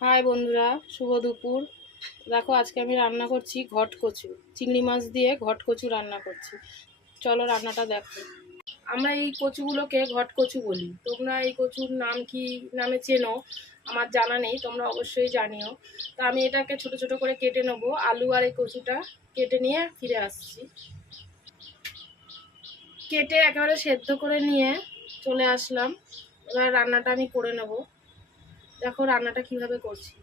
High বন্ধুরা, শুভ দুপুর। দেখো, আজকে আমি রান্না করছি ঘট কচু। চিংড়ি মাছ দিয়ে ঘট কচু রান্না করছি। চলো রান্নাটা দেখো। আমরা এই কচুগুলোকে ঘট কচু বলি। তোমরা এই কচুর নাম কি নামে চেনো? আমার জানা নেই, তোমরা অবশ্যই জানিও। তা আমি এটাকে ছোট ছোট করে কেটে নেব। আলু আর এই কচুটা কেটে নিয়ে ফিরে আসছি। কেটে একেবারে সেদ্ধ করে নিয়ে চলে আসলাম। এবার রান্নাটা আমি করে নেব। দেখো রান্নাটা কীভাবে করছি।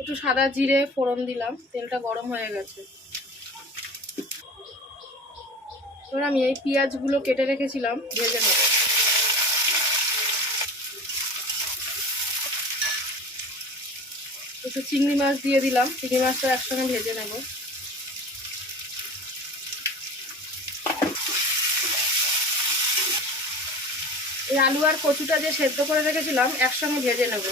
একটু সাদা জিরে ফোড়ন দিলাম, তেলটা গরম হয়ে গেছে। এবার আমি এই পেঁয়াজগুলো কেটে রেখেছিলাম, ভেজে নেব। একটু চিংড়ি মাছ দিয়ে দিলাম, চিংড়ি মাছটা একসঙ্গে ভেজে নেব। এই আলু আর কচুটা যে সেদ্ধ করে রেখেছিলাম, একসঙ্গে ভেজে নেব।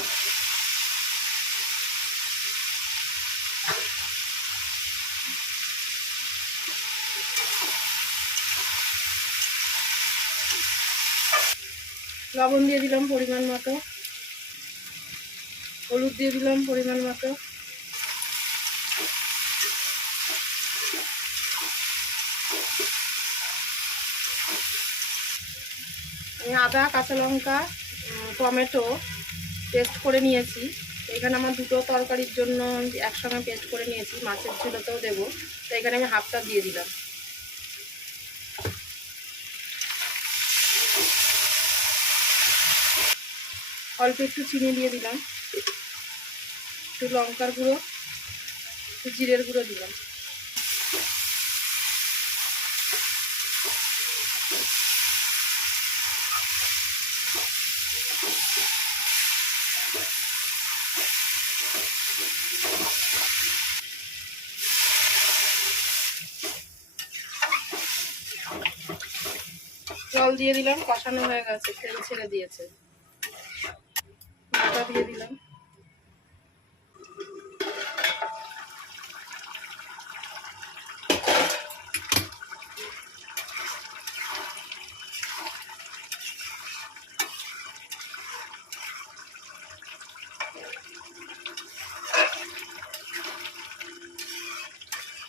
লবণ দিয়ে দিলাম পরিমাণ মতো। হলুদ দিয়ে দিলাম পরিমাণ মতো। আদা, কাঁচা লঙ্কা টমেটো পেস্ট করে নিয়েছি। এখানে আমার দুটো তরকারির জন্য একসঙ্গে পেস্ট করে নিয়েছি, মাছের ঝুলোতেও দেবো। তো এখানে আমি হাফটা দিয়ে দিলাম। অল্প একটু চিনি দিয়ে দিলাম। একটু লঙ্কার গুঁড়ো, একটু জিরের গুঁড়ো দিলাম। জল দিয়ে দিলাম কষানো হয়ে গেছে তেল ছেড়ে দিয়েছে। দিয়ে দিলাম।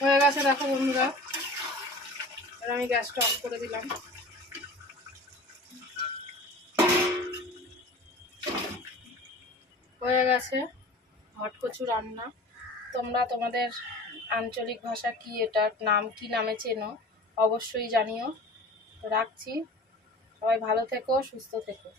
হয়ে গেছে, দেখো বন্ধুরা। এবার আমি গ্যাসটা অফ করে দিলাম। হয়ে গেছে হটকচু রান্না। তোমরা তোমাদের আঞ্চলিক ভাষা কি, এটার নাম, কি নামে চেনো, অবশ্যই জানিও। রাখছি। সবাই ভালো থেকো, সুস্থ থেকো।